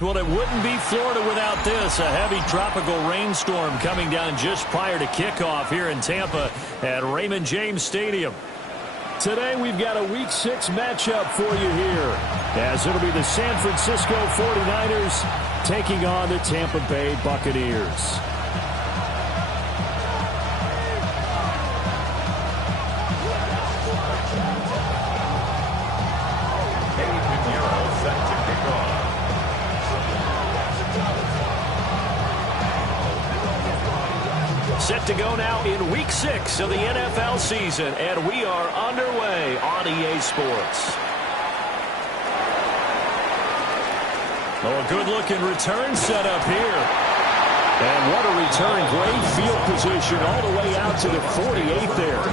Well, it wouldn't be Florida without this. A heavy tropical rainstorm coming down just prior to kickoff here in Tampa at Raymond James Stadium. Today we've got a Week 6 matchup for you here, as it'll be the San Francisco 49ers taking on the Tampa Bay Buccaneers. Set to go now in Week 6 of the NFL season, and we are underway on EA Sports. Oh, a good-looking return set up here. And what a return. Great field position all the way out to the 48 there.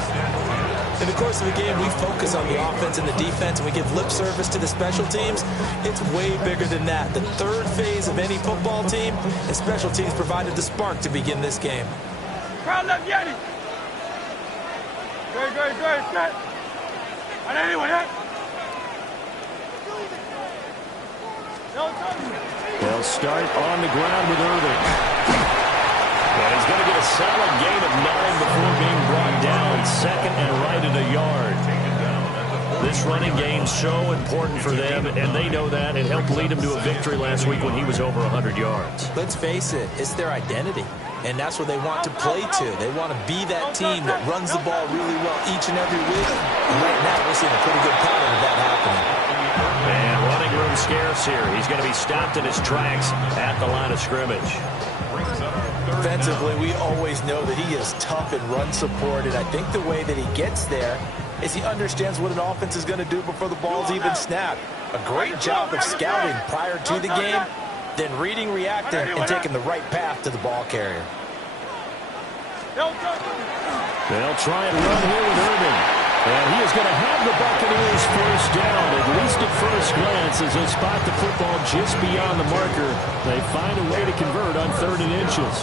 In the course of the game, we focus on the offense and the defense, and we give lip service to the special teams. It's way bigger than that. The third phase of any football team, and special teams provided the spark to begin this game. Crowd left Yeti. Good. Set. On anyone, eh? They'll start on the ground with Irving. And he's going to get a solid gain of 9 before being brought down. Second and right at a yard. This running game's so important for them, and they know that. It helped lead them to a victory last week when he was over 100 yards. Let's face it, it's their identity. And that's where they want to play to. They want to be that team that runs the ball really well each and every week. And right now, we're seeing a pretty good pattern of that happening. And running room scarce here. He's going to be stopped in his tracks at the line of scrimmage. Defensively, we always know that he is tough and run support. And I think the way that he gets there is he understands what an offense is going to do before the ball's even snapped. A great job of scouting prior to the game, then reading, reacting, and taking the right path to the ball carrier. They'll try and run here with Irving. And he is going to have the Buccaneers first down, at least at first glance, as they spot the football just beyond the marker. They find a way to convert on 3rd and inches.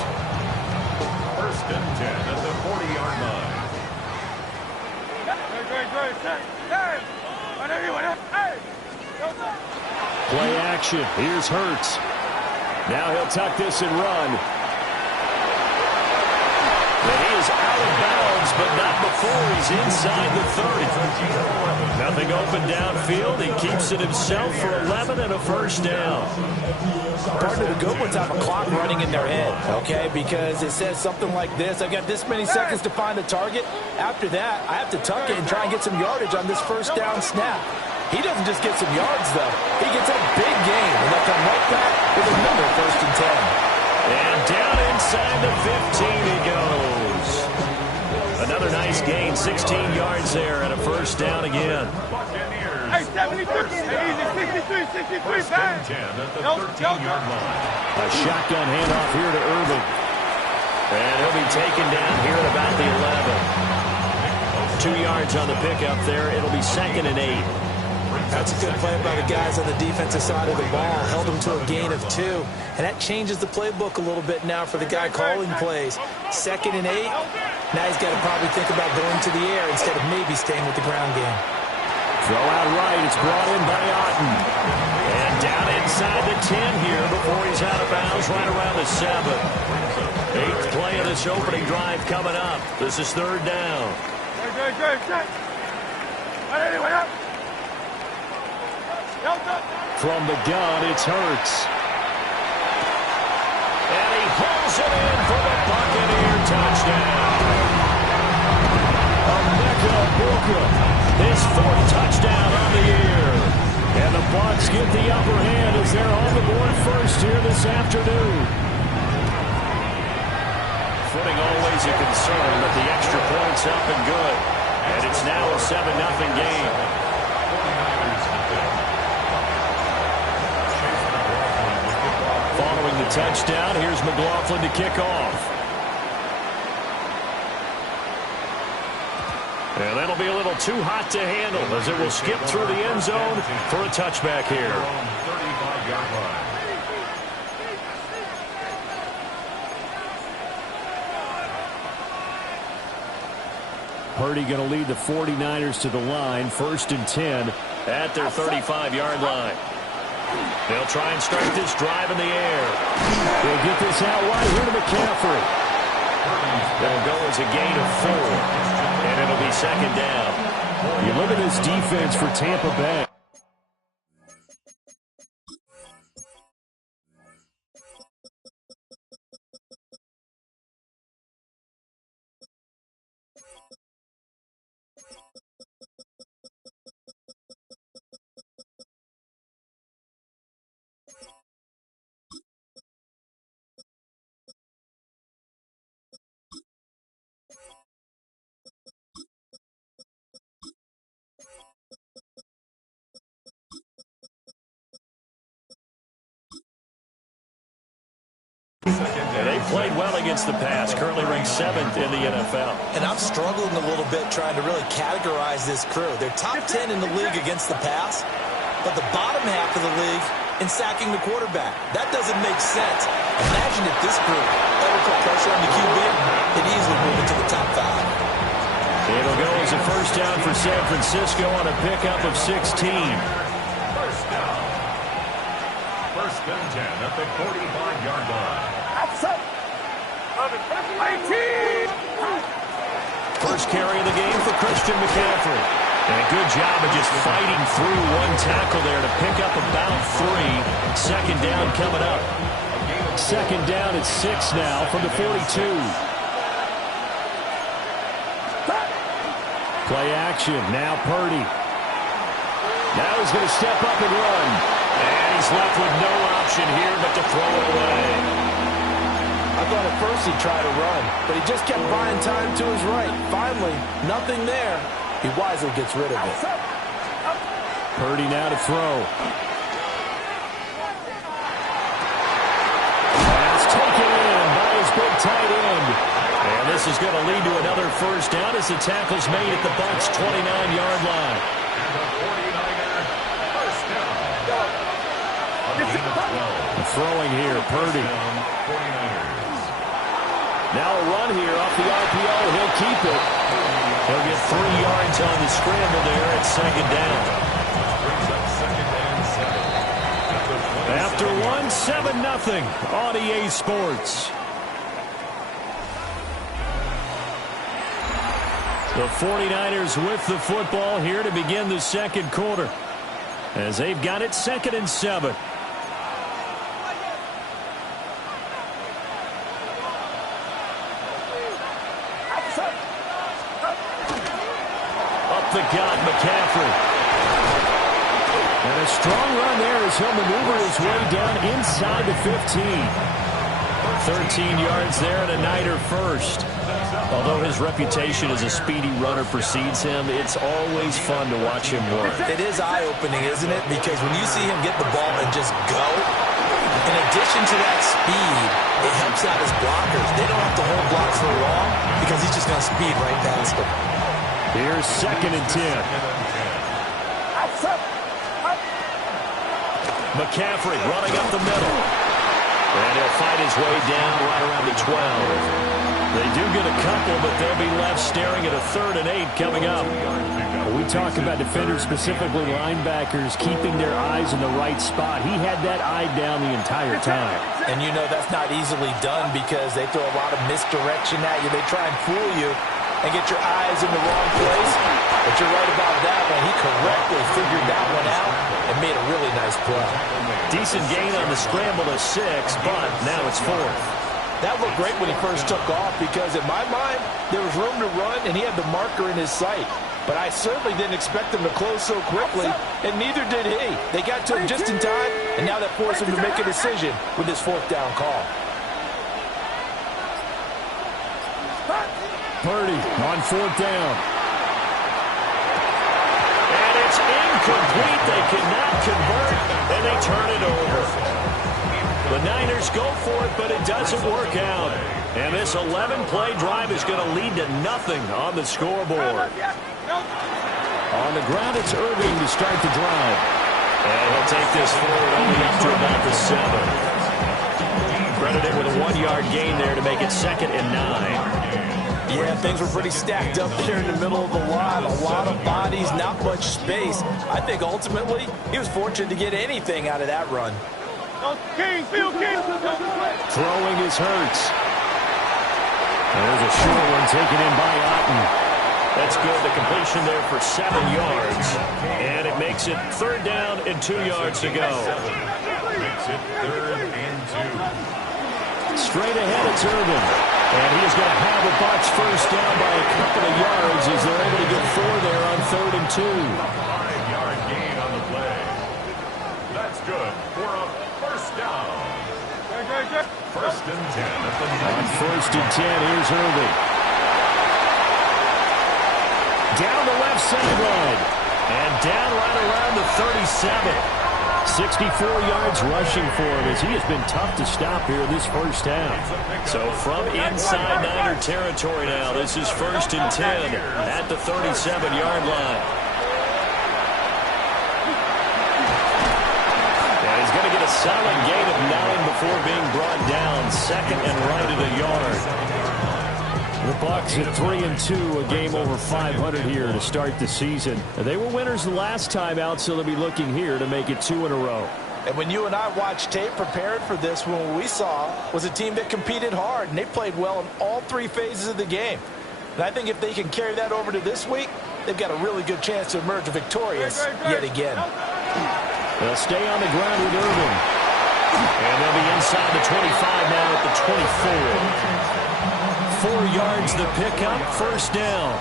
1st and 10 at the 40-yard line. Play action. Here's Hurts. Now he'll tuck this and run. And he is out of bounds, but not before he's inside the 30. Nothing open downfield. He keeps it himself for 11 and a first down. Part of the good ones have a clock running in their head, okay? Because it says something like this. I've got this many seconds to find the target. After that, I have to tuck it and try and get some yardage on this first down snap. He doesn't just get some yards, though. He gets a big gain, and they'll come right back with another 1st and 10. And down inside the 15 he goes. Another nice gain, 16 yards there, and a first down again. Hey, 73, 63, 63, 1st and 10 at the 13-yard line. A shotgun handoff here to Irving. And he'll be taken down here at about the 11. 2 yards on the pickup there. It'll be 2nd and 8. That's a good play by the guys on the defensive side of the ball. Held them to a gain of 2. And that changes the playbook a little bit now for the guy calling plays. 2nd and 8. Now he's got to probably think about going to the air instead of maybe staying with the ground game. Throw out right. It's brought in by Otten. And down inside the 10 here before he's out of bounds right around the 7. 8th play of this opening drive coming up. This is 3rd down. From the gun, it's Hurts. And he hauls it in for the Buccaneer touchdown. Emeka Egbuka, his 4th touchdown on the year. And the Bucs get the upper hand as they're on the board first here this afternoon. Footing always a concern, but the extra point's up and good. And it's now a 7-0 game. Following the touchdown, here's McLaughlin to kick off. And that'll be a little too hot to handle as it will skip through the end zone for a touchback here. 45-yard line. Purdy going to lead the 49ers to the line. 1st and 10 at their 35-yard line. They'll try and start this drive in the air. They'll get this out wide here to McCaffrey. They'll go as a gain of 4, and it'll be 2nd down. You look at this defense for Tampa Bay. And they played well against the pass, currently ranked 7th in the NFL. And I'm struggling a little bit trying to really categorize this crew. They're top 10 in the league against the pass, but the bottom half of the league in sacking the quarterback. That doesn't make sense. Imagine if this group ever put pressure on the QB, they'd easily move it to the top 5. It'll go as a 1st down for San Francisco on a pickup of 16. 1st down. 1st and 10 at the 45-yard line. First carry of the game for Christian McCaffrey. And a good job of just fighting through one tackle there to pick up about 3. 2nd down coming up. 2nd down at 6 now from the 42. Play action. Now Purdy. Now he's going to step up and run. And he's left with no option here but to throw it away. I thought at first he'd try to run, but he just kept buying time to his right. Finally, nothing there. He wisely gets rid of it. Purdy now to throw. That's taken in by his big tight end. And this is going to lead to another 1st down as the tackle's made at the Bucs' 29-yard line. And the 49er 1st down. Throwing here, Purdy. 49ers. Now a run here off the RPO. He'll keep it. He'll get 3 yards on the scramble there at 2nd down. Brings up 2nd and 7. After 1, 7-0 on EA Sports. The 49ers with the football here to begin the 2nd quarter, as they've got it 2nd and 7. The gut, McCaffrey. And a strong run there as he'll maneuver his way down inside the 15. 13 yards there and a Niner first. Although his reputation as a speedy runner precedes him, it's always fun to watch him work. It is eye-opening, isn't it? Because when you see him get the ball and just go, in addition to that speed, it helps out his blockers. They don't have to hold blocks for long because he's just going to speed right past them. Here's 2nd and 10. McCaffrey running up the middle. And he'll fight his way down right around the 12. They do get a couple, but they'll be left staring at a 3rd and 8 coming up. We talk about defenders, specifically linebackers, keeping their eyes in the right spot. He had that eye down the entire time. And you know that's not easily done because they throw a lot of misdirection at you. They try and fool you and get your eyes in the wrong place. But you're right about that one. He correctly figured that one out and made a really nice play. Decent gain on the scramble to 6, but now it's 4th. That looked great when he first took off because, in my mind, there was room to run and he had the marker in his sight. But I certainly didn't expect him to close so quickly, and neither did he. They got to him just in time, and now that forced him to make a decision with his 4th down call. Purdy on 4th down. And it's incomplete. They cannot convert, and they turn it over. The Niners go for it, but it doesn't work out. And this 11-play drive is going to lead to nothing on the scoreboard. On the ground, it's Irving to start the drive. And he'll take this forward only up to about the 7. Credited with a 1-yard gain there to make it 2nd and 9. Yeah, things were pretty stacked up there in the middle of the line. A lot of bodies, not much space. I think ultimately he was fortunate to get anything out of that run. Throwing is Hurts. There's a short one taken in by Otten. That's good. The completion there for 7 yards. And it makes it 3rd down and 2 yards to go. Makes it 3rd and 2. Straight ahead, it's Irvin. And he is going to have the Bucs first down by a couple of yards as they're able to get 4 there on 3rd and 2. 5-yard gain on the play. That's good for a first down. First and 10 at the 9. On 1st and 10, here's Irvin. Down the left sideline. And down right around the 37. 64 yards rushing for him as he has been tough to stop here this first half. So from inside Niner territory now, this is 1st and 10 at the 37-yard line. And he's going to get a solid gain of 9 before being brought down. 2nd and right at a yard. The Bucs at 3 and 2, a game over 500 here to start the season. They were winners the last time out, so they'll be looking here to make it 2 in a row. And when you and I watched tape prepared for this one, what we saw was a team that competed hard, and they played well in all 3 phases of the game. And I think if they can carry that over to this week, they've got a really good chance to emerge victorious yet again. They'll stay on the ground with Irvin. And they'll be inside the 25 now at the 24. 4 yards the pickup, first down.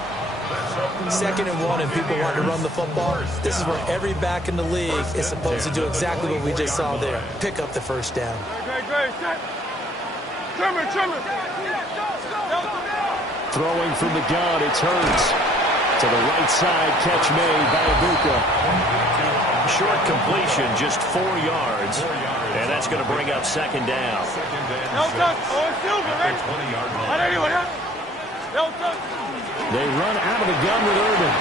2nd and 1 and people want to run the football. This is where every back in the league is supposed to do exactly what we just saw there. Pick up the first down. Throwing from the gun, it's Hurts. To the right side, catch made by Ibuka. Short completion, just 4 yards. And that's going to bring up 2nd down. They run out of the gun with Irvin.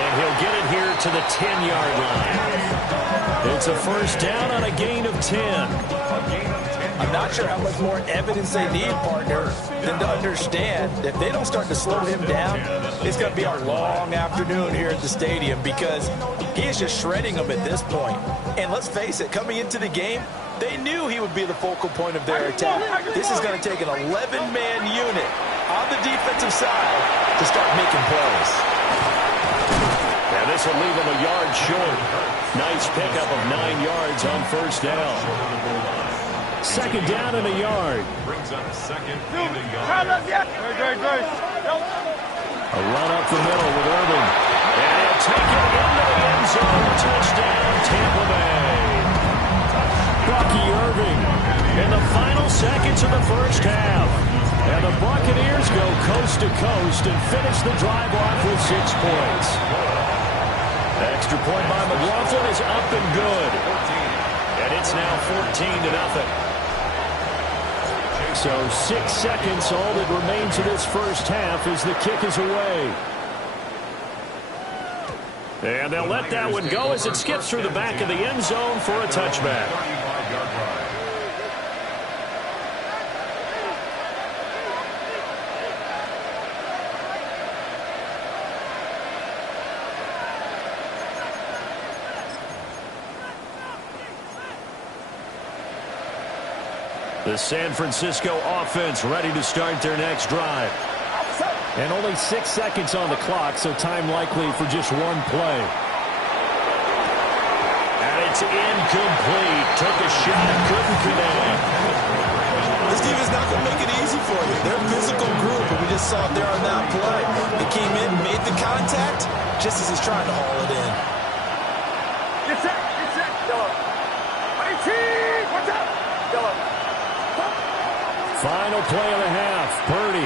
And he'll get it here to the 10-yard line. It's a first down on a gain of 10. I'm not sure how much more evidence they need, partner, than to understand that if they don't start to slow him down, it's going to be a long afternoon here at the stadium because he is just shredding them at this point. And let's face it, coming into the game, they knew he would be the focal point of their attack. This is going to take an 11-man unit on the defensive side to start making plays. And this will leave him a yard short. Nice pickup of 9 yards on first down. 2nd down and a yard. Brings up 2nd and a yard. A run up the middle with Irvin. And he'll take it into the end zone. Touchdown, Tampa Bay. Bucky Irving in the final seconds of the first half. And the Buccaneers go coast to coast and finish the drive off with 6 points. Extra point by McLaughlin is up and good. And it's now 14-0. So 6 seconds, all that remains of this first half as the kick is away. And they'll let that one go as it skips through the back of the end zone for a touchback. The San Francisco offense ready to start their next drive. And only 6 seconds on the clock, so time likely for just one play. And it's incomplete. Took a shot, couldn't connect. This team is not going to make it easy for you. They're a physical group, and we just saw it there on that play. They came in, made the contact, just as he's trying to haul it in. Get set, Dylan. 18, what's up? Dylan. Final play of the half. Purdy.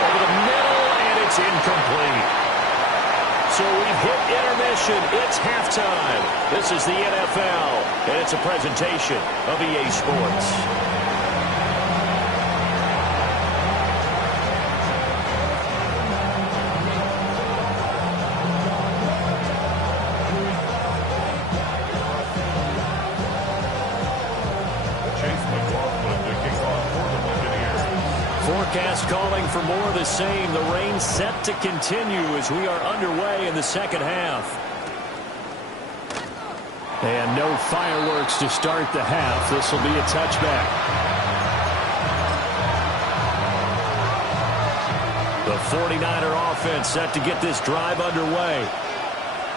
Over the middle, and it's incomplete. So we've hit intermission. It's halftime. This is the NFL, and it's a presentation of EA Sports. Forecast calling for more of the same. The rain set to continue as we are underway in the second half. And no fireworks to start the half. This will be a touchback. The 49er offense set to get this drive underway.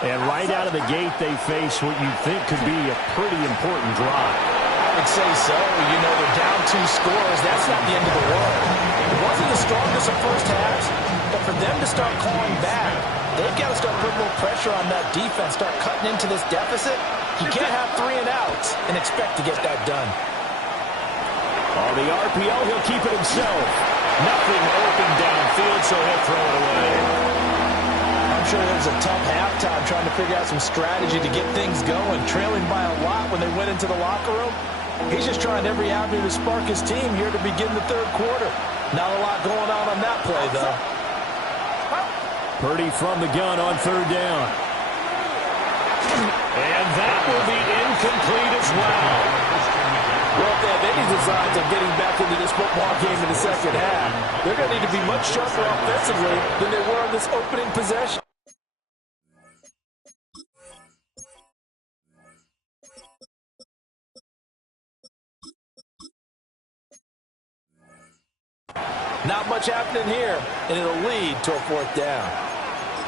And right out of the gate, they face what you think could be a pretty important drive. I would say so. You know, they're down 2 scores. That's not the end of the world. It wasn't the strongest of first halves, but for them to start clawing back, they've got to start putting more pressure on that defense, start cutting into this deficit. You can't have 3 and outs and expect to get that done. On the RPO, he'll keep it himself. Nothing open downfield, so he'll throw it away. I'm sure it was a tough halftime trying to figure out some strategy to get things going, trailing by a lot when they went into the locker room. He's just trying every avenue to spark his team here to begin the third quarter. Not a lot going on that play, though. Purdy from the gun on third down. And that will be incomplete as well. Well, if they have any designs of getting back into this football game in the second half, they're going to need to be much sharper offensively than they were on this opening possession. Not much happening here, and it'll lead to a fourth down.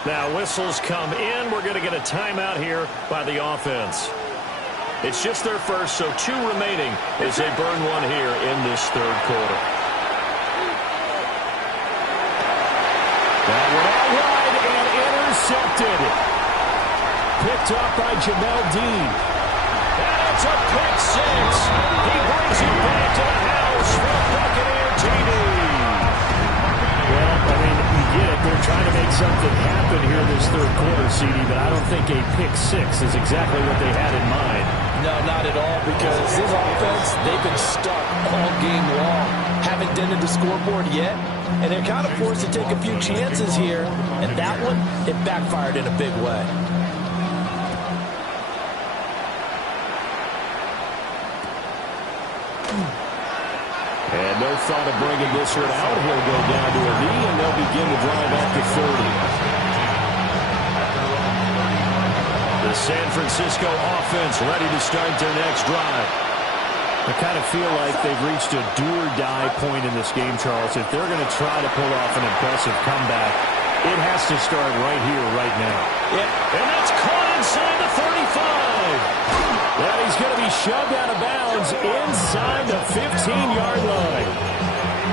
Now whistles come in. We're going to get a timeout here by the offense. It's just their first, so 2 remaining as they burn one here in this third quarter. That one out wide and intercepted. Picked up by Jamel Dean. And it's a pick 6. He brings it back to the house from Buccaneer TV. Well, I mean, you get it. They're trying to make something happen here this third quarter, CD, but I don't think a pick 6 is exactly what they had in mind. No, not at all, because this offense, they've been stuck all game long. Haven't dented the scoreboard yet, and they're kind of forced to take a few chances here, and that one, it backfired in a big way. And no thought of bringing this one out. He'll go down to a knee, and they'll begin the drive at the 30. The San Francisco offense ready to start their next drive. I kind of feel like they've reached a do-or-die point in this game, Charles. If they're going to try to pull off an impressive comeback, it has to start right here, right now. Yeah. And that's caught inside the 35. And he's going to be shoved out of bounds inside the 15-yard line.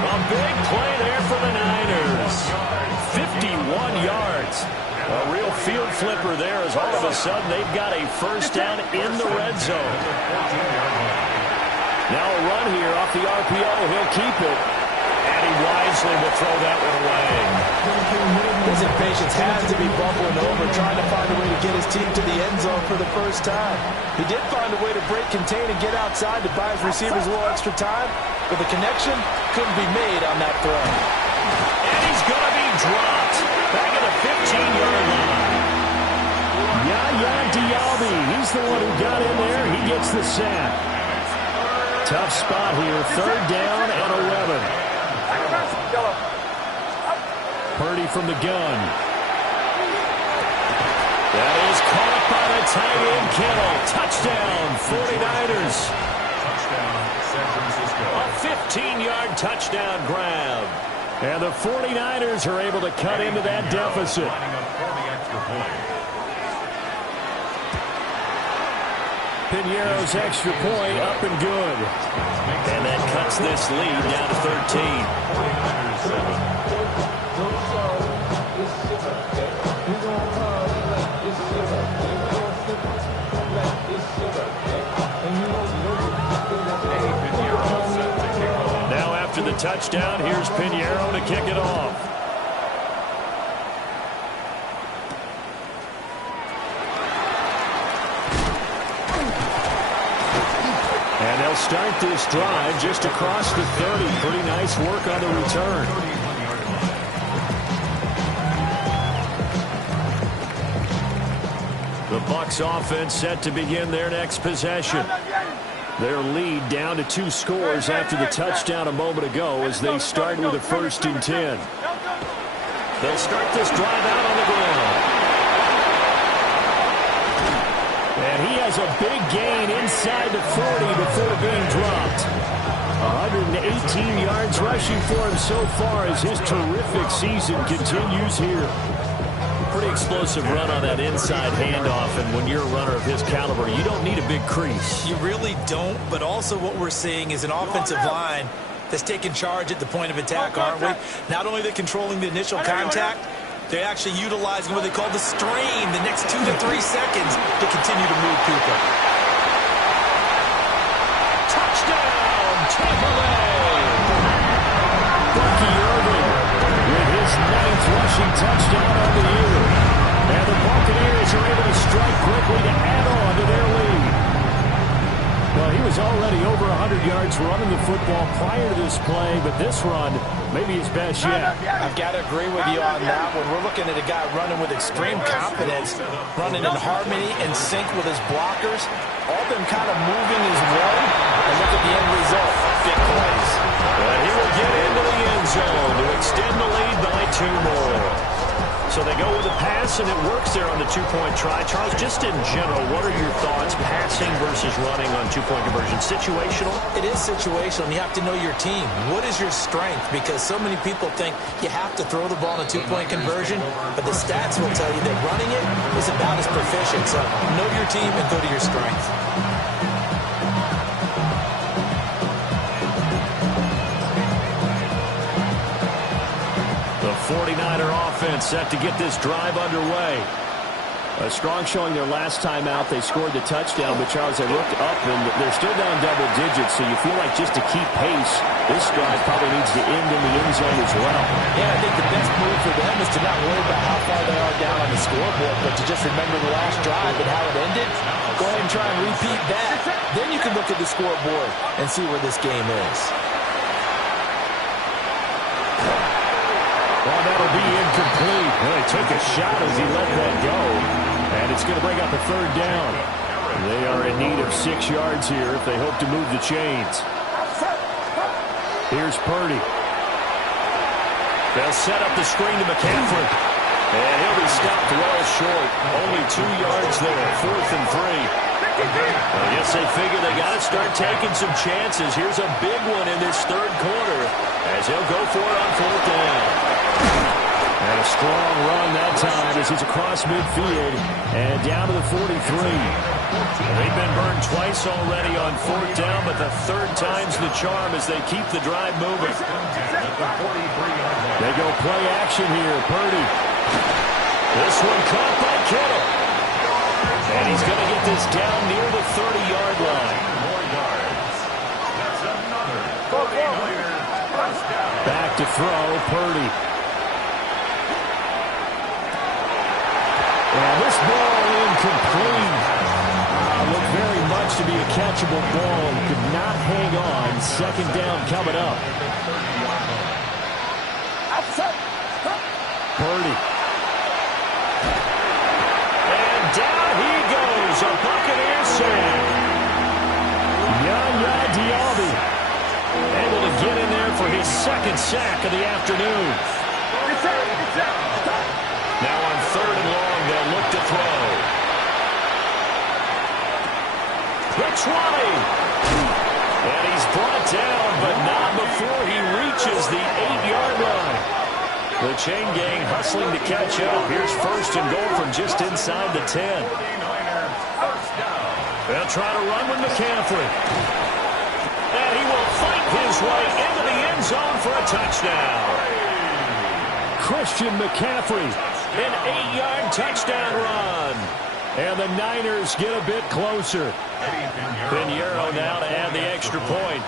A big play there for the Niners. 51 yards. A real field flipper there as all of a sudden they've got a first down in the red zone. Now a run here off the RPO. He'll keep it. And he wisely will throw that one away. His impatience has to be bubbling over, trying to find a way to get his team to the end zone for the first time. He did find a way to break, contain, and get outside to buy his receivers a little extra time, but the connection couldn't be made on that throw. And he's going to be dropped back at the 15-yard line. Yaya Diaby, he's the one who got in there. He gets the sack. Tough spot here, third down and 11. Purdy from the gun. That is caught by the tight end Kittle. Touchdown, 49ers. Touchdown, San Francisco. A 15-yard touchdown grab. And the 49ers are able to cut into that deficit. Lining up for the extra point. Piñeiro's extra point up and good. And that cuts this lead down to 13. 49ers 7. Now after the touchdown, here's Piñeiro to kick it off. And they'll start this drive just across the 30. Pretty nice work on the return. The Bucs offense set to begin their next possession. Their lead down to 2 scores after the touchdown a moment ago as they start with a 1st and 10. They'll start this drive out on the ground. And he has a big gain inside the 40 before being dropped. 118 yards rushing for him so far as his terrific season continues here. Pretty explosive run on that inside handoff, and when you're a runner of his caliber, you don't need a big crease. You really don't, but also what we're seeing is an offensive line that's taking charge at the point of attack, aren't we? Not only are they controlling the initial contact, they're actually utilizing what they call the strain, the next 2 to 3 seconds to continue to move people. Touchdown, Tampa Bay! Bucky Irving with his 9th rushing touchdown on the year. And the Buccaneers are able to strike quickly to add on to their lead. Well, he was already over 100 yards running the football prior to this play, but this run may be his best yet. I've got to agree with you on that one. We're looking at a guy running with extreme confidence, running in harmony and sync with his blockers, all them kind of moving as one. And look at the end result. Big plays. And he will get into the end zone to extend the lead by 2 more. So they go with a pass, and it works there on the 2-point try. Charles, just in general, what are your thoughts, passing versus running on 2-point conversion? Situational? It is situational, and you have to know your team. What is your strength? Because so many people think you have to throw the ball in a 2-point conversion, but the stats will tell you that running it is about as proficient. So know your team and go to your strength. The 49er offense set to get this drive underway. A strong showing their last time out. They scored the touchdown, but Charles, they looked up, and they're still down double digits, so you feel like just to keep pace, this drive probably needs to end in the end zone as well. Yeah, I think the best move for them is to not worry about how far they are down on the scoreboard, but to just remember the last drive and how it ended. Go ahead and try and repeat that. Then you can look at the scoreboard and see where this game is. Well, that'll be incomplete. Well, he took a shot as he let that go, and it's going to bring up a 3rd down. They are in need of 6 yards here if they hope to move the chains. Here's Purdy. They'll set up the screen to McCaffrey, and he'll be stopped well short. Only 2 yards there, 4th and 3. I guess they figure they got to start taking some chances. Here's a big one in this 3rd quarter as he'll go for it on 4th down. And a strong run that time as he's across midfield and down to the 43. They've been burned twice already on 4th down, but the 3rd time's the charm as they keep the drive moving. They go play action here. Purdy. This one caught by Kittle. And he's going to get this down near the 30-yard line. Back to throw, Purdy. And this ball incomplete. Looked very much to be a catchable ball. Could not hang on. 2nd down coming up. Purdy. Down he goes, a Buccaneer sack. Yaya Diaby able to get in there for his 2nd sack of the afternoon. Now on 3rd and long, they'll look to throw. The 20. And he's brought down, but not before he reaches the 8-yard line. The chain gang hustling to catch up. Here's 1st and goal from just inside the 10. They'll try to run with McCaffrey. And he will fight his way into the end zone for a touchdown. Christian McCaffrey, an 8-yard touchdown run. And the Niners get a bit closer. Pinheiro now to add the extra point.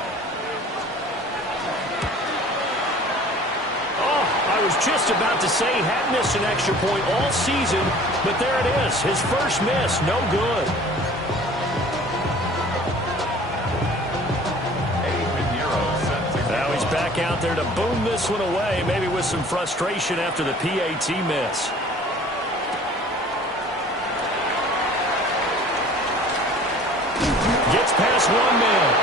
I was just about to say he hadn't missed an extra point all season, but there it is. His first miss, no good. Now he's back out there to boom this one away, maybe with some frustration after the PAT miss. Gets past against one man.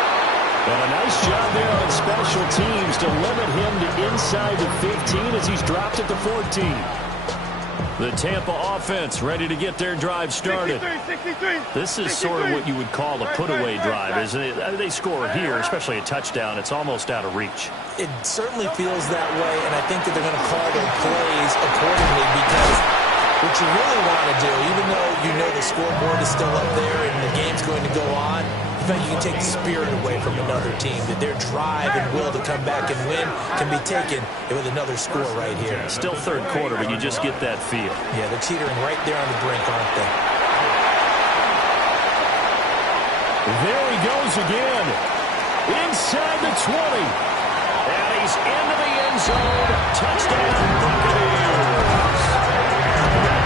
And a nice job there on special teams to limit him to inside the 15 as he's dropped at the 14. The Tampa offense ready to get their drive started. 63. This is sort of what you would call a put-away drive, isn't it? They score here, especially a touchdown. It's almost out of reach. It certainly feels that way, and I think that they're going to call their plays accordingly because what you really want to do, even though you know the scoreboard is still up there and the game's going to go on, in fact, you can take the spirit away from another team, that their drive and will to come back and win can be taken with another score right here. Still third quarter, but you just get that feel. Yeah, they're teetering right there on the brink, aren't they? There he goes again. Inside the 20. And he's into the end zone. Touchdown, Buccaneers.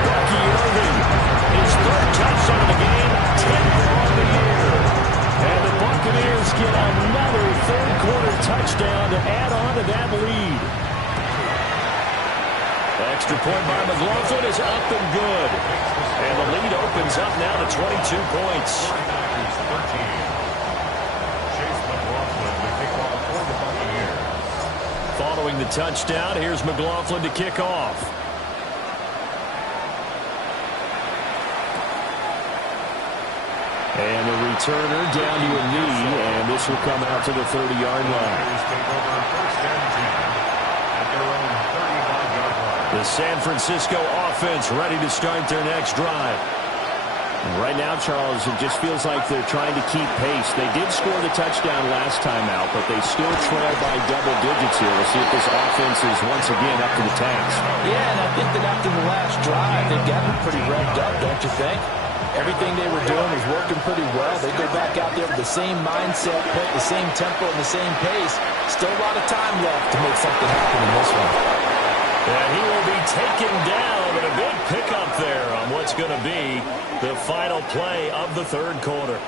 Bucky Irving, his third touchdown of the game, 10th on the year. And the Buccaneers get another third-quarter touchdown to add on to that lead. Extra point by McLaughlin is up and good. And the lead opens up now to 22 points. Following the touchdown, here's McLaughlin to kick off. And the returner down to a knee, and this will come out to the 30-yard line. The San Francisco offense ready to start their next drive. Right now, Charles, it just feels like they're trying to keep pace. They did score the touchdown last time out, but they still trail by double digits here. We'll see if this offense is once again up to the task. Yeah, and I think that after the last drive, they've gotten pretty revved up, don't you think? Everything they were doing was working pretty well. They go back out there with the same mindset, the same tempo, and the same pace. Still a lot of time left to make something happen in this one. And he will be taken down, and a big pickup there on what's going to be the final play of the third quarter.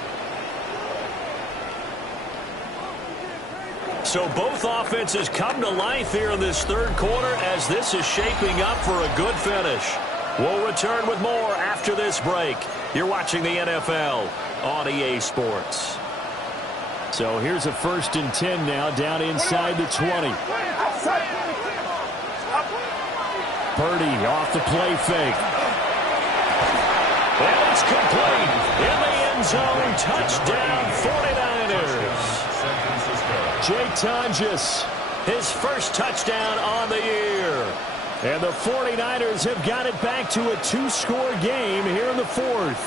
So both offenses come to life here in this third quarter as this is shaping up for a good finish. We'll return with more after this break. You're watching the NFL on EA Sports. So here's a 1st and 10 now down inside the 20. Purdy off the play fake. And it's complete. In the end zone, touchdown 49ers. Jay Tonjes, his first touchdown on the year. And the 49ers have got it back to a 2-score game here in the fourth.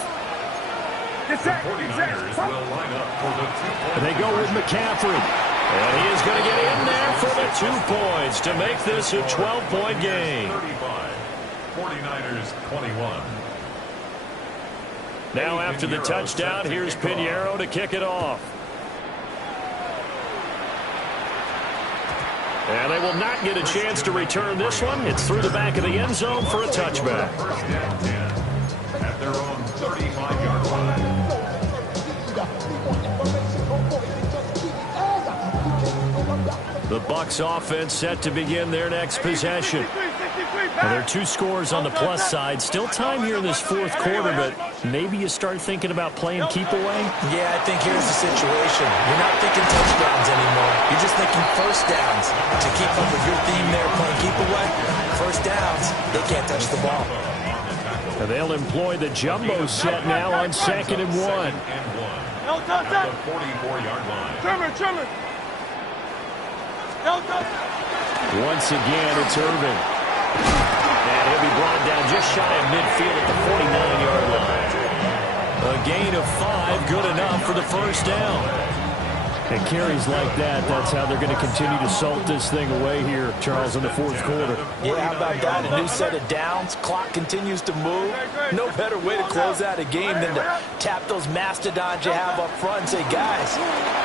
The 49ers will line up for the 2-point. They go with McCaffrey. And he is going to get in there for the 2 points to make this a 12-point game. 35. 49ers 21. Now after the touchdown, here's Pinheiro to kick it off. And they will not get a chance to return this one. It's through the back of the end zone for a touchback. First and 10 at their own 35-yard line. The Bucs offense set to begin their next possession. Well, there are 2 scores on the plus side. Still time here in this fourth quarter, but maybe you start thinking about playing keep away? Yeah, I think here's the situation. You're not thinking touchdowns anymore. You're just thinking first downs. To keep up with your theme there, playing keep away, first downs, they can't touch the ball. And they'll employ the jumbo set now on 2nd and 1. At the 44-yard line. Once again, it's Irving. And he'll be brought down just shy of midfield at the 49-yard line. A gain of 5, good enough for the first down. And carries like that, that's how they're going to continue to salt this thing away here, Charles, in the fourth quarter. Yeah, how about that? A new set of downs. Clock continues to move. No better way to close out a game than to tap those mastodons you have up front and say, guys,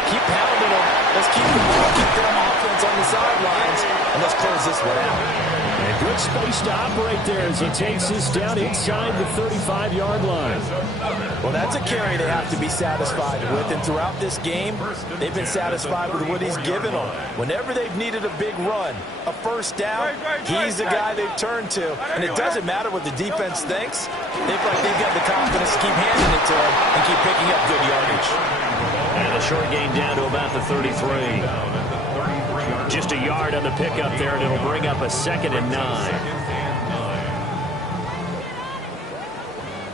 keep pounding them. Let's keep them on. Keep them offense on the sidelines. And let's close this one out. And good space to operate there as he takes this down inside the 35-yard line. Well, that's a carry they have to be satisfied with. And throughout this game, they've been satisfied with what he's given them. Whenever they've needed a big run, a first down, he's the guy they've turned to. And it doesn't matter what the defense thinks. They've got the confidence to keep handing it to him and keep picking up good yardage. And the short gain down to about the 33. Just a yard on the pickup there, and it'll bring up a 2nd and 9.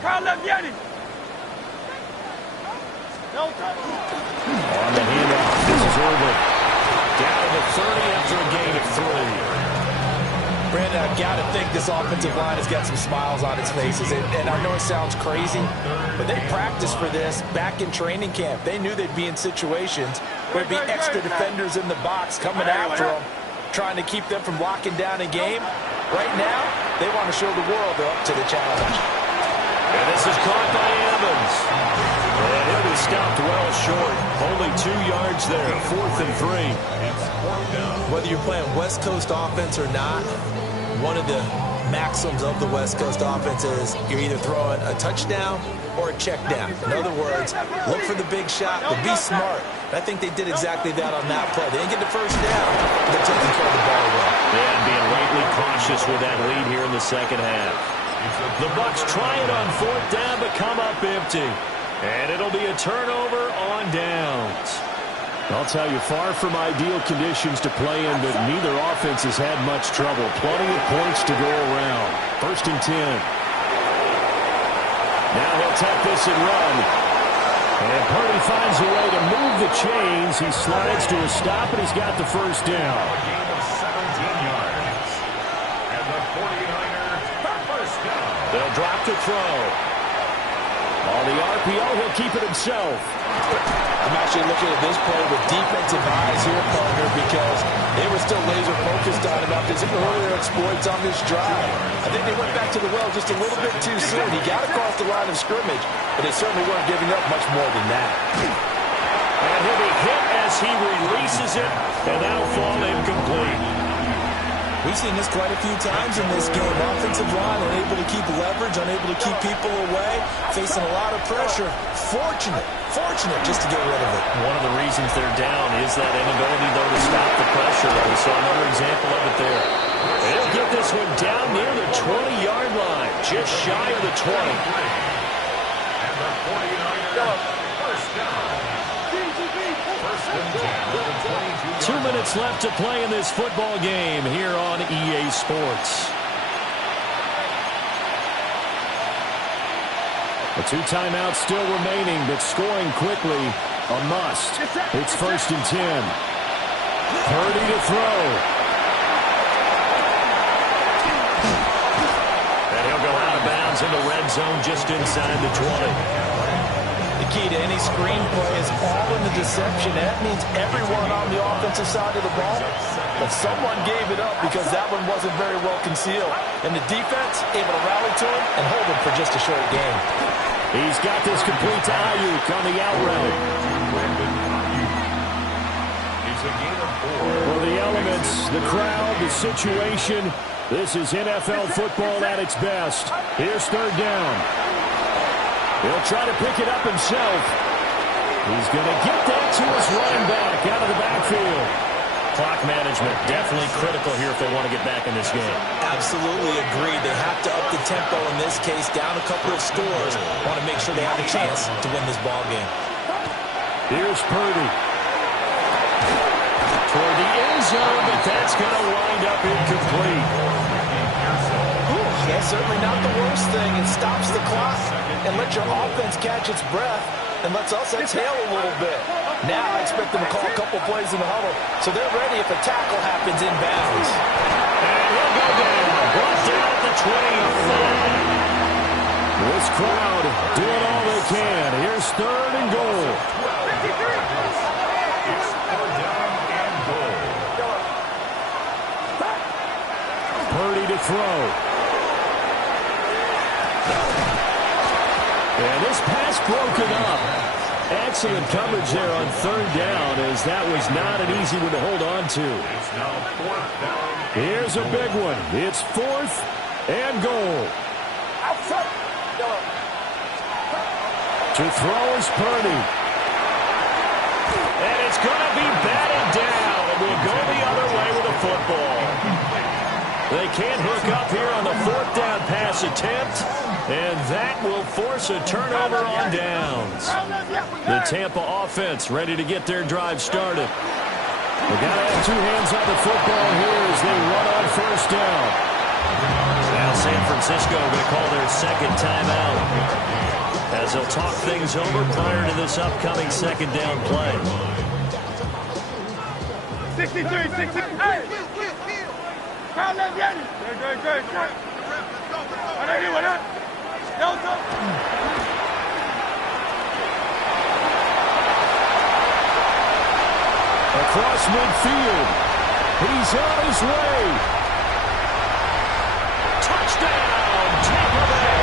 On the handoff, this is Irvin. Down to the 30 after a gain of 3. Brandon, I've got to think this offensive line has got some smiles on its faces. And I know it sounds crazy, but they practiced for this back in training camp. They knew they'd be in situations where there'd be extra defenders in the box coming after them, trying to keep them from locking down a game. Right now, they want to show the world they're up to the challenge. And this is caught by Evans. And he'll be stopped well short. Only 2 yards there, 4th and 3. Whether you're playing West Coast offense or not, one of the maxims of the West Coast offense is you're either throwing a touchdown or a check down. In other words, look for the big shot, but be smart. I think they did exactly that on that play. They didn't get the first down, but they're taking care of the ball well. Yeah, and being rightly cautious with that lead here in the second half. The Bucs try it on 4th down, but come up empty. And it'll be a turnover on downs. I'll tell you, far from ideal conditions to play in, but neither offense has had much trouble. Plenty of points to go around. 1st and 10. Now he'll take this and run. And Purdy finds a way to move the chains. He slides to a stop, and he's got the first down. A gain of 17 yards. And the 49ers first down. They'll drop to throw. On the RPO, he'll keep it himself. I'm actually looking at this play with defensive eyes here, partner, because they were still laser focused on him after his earlier exploits on this drive. I think they went back to the well just a little bit too soon. He got across the line of scrimmage, but they certainly weren't giving up much more than that. And he'll be hit as he releases it, and that'll fall incomplete. We've seen this quite a few times in this game. Offensive line unable to keep leverage, unable to keep people away, facing a lot of pressure. Fortunate just to get rid of it. One of the reasons they're down is that inability, though, to stop the pressure. We saw another example of it there. They'll get this one down near the 20-yard line, just shy of the 20. And the 49ers first down. First and 10. 2 minutes left to play in this football game here on EA Sports. The 2 timeouts still remaining, but scoring quickly, a must. It's 1st and 10. Purdy to throw. And he'll go out of bounds in the red zone just inside the 20. The key to any screenplay is all in the deception. That means everyone on the offensive side of the ball, but someone gave it up because that one wasn't very well concealed. And the defense able to rally to him and hold him for just a short game. He's got this complete to Ayuk on the out route. It's a gain of 4. For the elements, the crowd, the situation, this is NFL football at its best. Here's 3rd down. He'll try to pick it up himself. He's going to get that to his running back out of the backfield. Clock management definitely critical here if they want to get back in this game. Absolutely agreed. They have to up the tempo in this case, down a couple of scores. Want to make sure they have a chance to win this ball game. Here's Purdy. Toward the end zone, but that's going to wind up incomplete. That's certainly not the worst thing. It stops the clock and lets your offense catch its breath and lets us exhale a little bit. Now I expect them to call a couple plays in the huddle, so they're ready if a tackle happens inbounds. And he'll go down. Brought down at the 20-yard line. This crowd doing all they can. Here's 3rd and goal. It's 3rd down and goal. Purdy to throw. And this pass broken up. Excellent coverage there on 3rd down, as that was not an easy one to hold on to. It's now 4th down. Here's a big one. It's 4th and goal. To throw is Purdy. And it's going to be batted down. And we'll go the other way with the football. They can't hook up here on the fourth down pass attempt, and that will force a turnover on downs. The Tampa offense ready to get their drive started. They got to have two hands on the football here as they run on first down. Now San Francisco going to call their second timeout as they'll talk things over prior to this upcoming second down play. 63, 63. Hey! Great. Delta. Across midfield. He's on his way. Touchdown, Tampa Bay.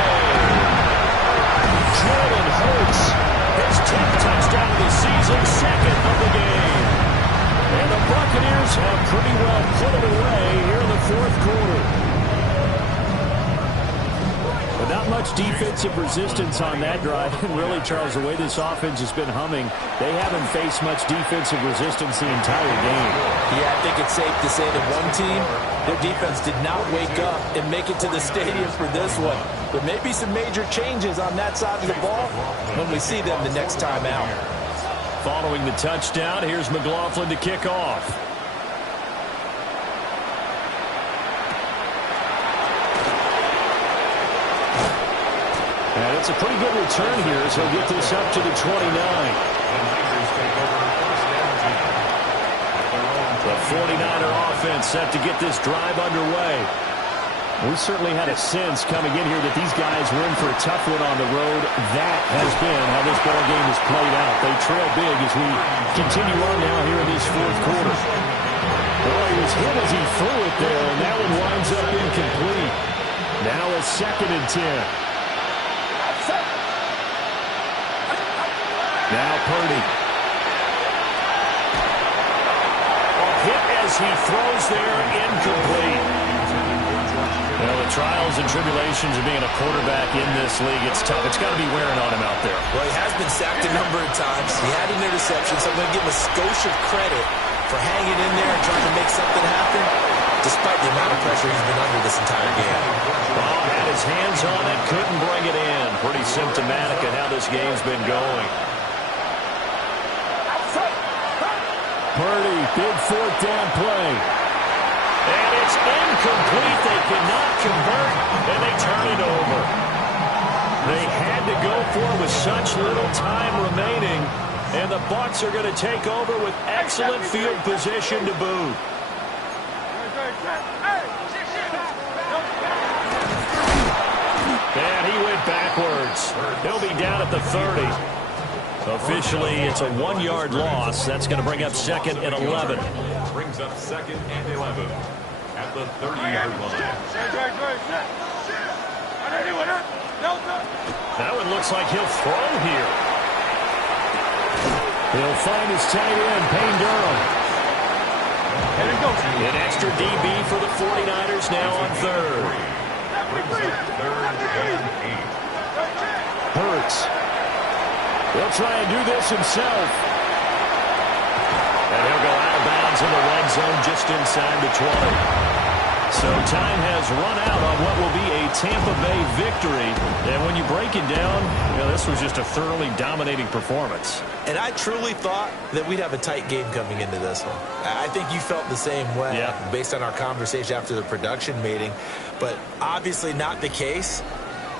Jalen Hurts, his 10th touchdown of the season, second of the game. And the Buccaneers have pretty well put it away here in the fourth quarter. But not much defensive resistance on that drive. And really, Charles, the way this offense has been humming, they haven't faced much defensive resistance the entire game. Yeah, I think it's safe to say that one team, their defense did not wake up and make it to the stadium for this one. There may be some major changes on that side of the ball when we see them the next time out. Following the touchdown, here's McLaughlin to kick off. And it's a pretty good return here, so he'll get this up to the 29. The 49er offense set to get this drive underway. We certainly had a sense coming in here that these guys were in for a tough one on the road. That has been how this ball game has played out. They trail big as we continue on now here in this fourth quarter. Boy, he was hit as he threw it there, and that one winds up incomplete. Now a 2nd and 10. Now Purdy. Hit as he throws there, incomplete. Well, the trials and tribulations of being a quarterback in this league, it's tough. It's got to be wearing on him out there. Well, he has been sacked a number of times. He had an interception, so I'm going to give him a skosh of credit for hanging in there and trying to make something happen, despite the amount of pressure he's been under this entire game. Well, had his hands on it, couldn't bring it in. Pretty symptomatic of how this game's been going. Purdy, big fourth down play. And it's incomplete. They cannot convert, and they turn it over. They had to go for it with such little time remaining, and the Bucs are going to take over with excellent field position to boot. And he went backwards. He'll be down at the 30. Officially, it's a 1-yard loss. That's going to bring up 2nd and 11. Brings up 2nd and 11 at the 30-yard line. That one looks like he'll throw here. He'll find his tight end, Payne Durham. An extra DB for the 49ers now on 3rd. Brings up 3rd and 8. Hurts. He'll try and do this himself. And he'll go out of bounds in the red zone just inside the 20. So time has run out on what will be a Tampa Bay victory. And when you break it down, this was just a thoroughly dominating performance. And I truly thought that we'd have a tight game coming into this one. I think you felt the same way based on our conversation after the production meeting. But obviously not the case.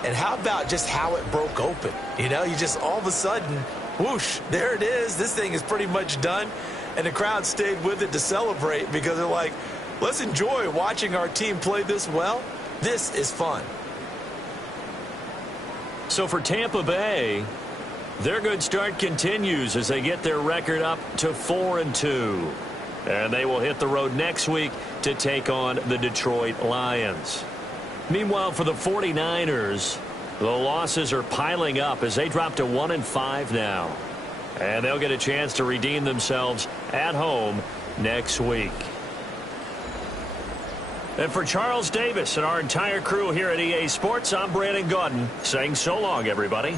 And how about just how it broke open? You just all of a sudden, whoosh, there it is. This thing is pretty much done. And the crowd stayed with it to celebrate because they're like, let's enjoy watching our team play this well. This is fun. So for Tampa Bay, their good start continues as they get their record up to 4-2. And they will hit the road next week to take on the Detroit Lions. Meanwhile, for the 49ers, the losses are piling up as they drop to 1-5 now. And they'll get a chance to redeem themselves at home next week. And for Charles Davis and our entire crew here at EA Sports, I'm Brandon Gaudin saying so long, everybody.